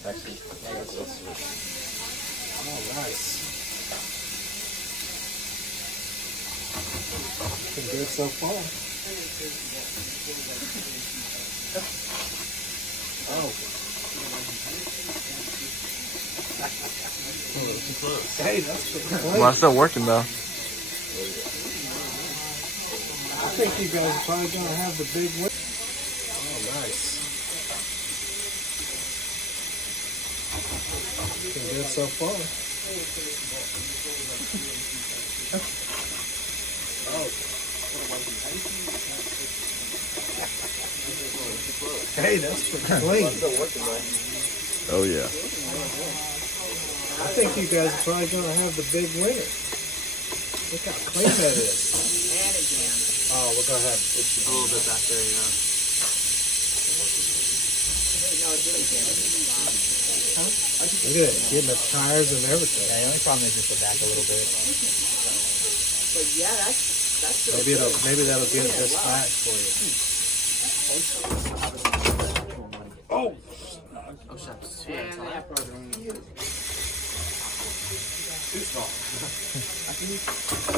Actually, yeah, that's so sweet. Oh, nice. Been good so far. Oh. Hey, that's pretty clean. Well, it's still working though. I think you guys are probably going to have the big win. Oh, nice. Been good so far. Oh. Hey, that's pretty clean. Oh yeah. I think you guys are probably going to have the big winner. Look how clean that is. Oh, we're going to have issues. A little bit back there, yeah. Look at it, getting the tires and everything. Yeah, the only problem is just the back a little bit. But yeah, that's Maybe that'll get it this flat for you. Oh! Oh, shucks.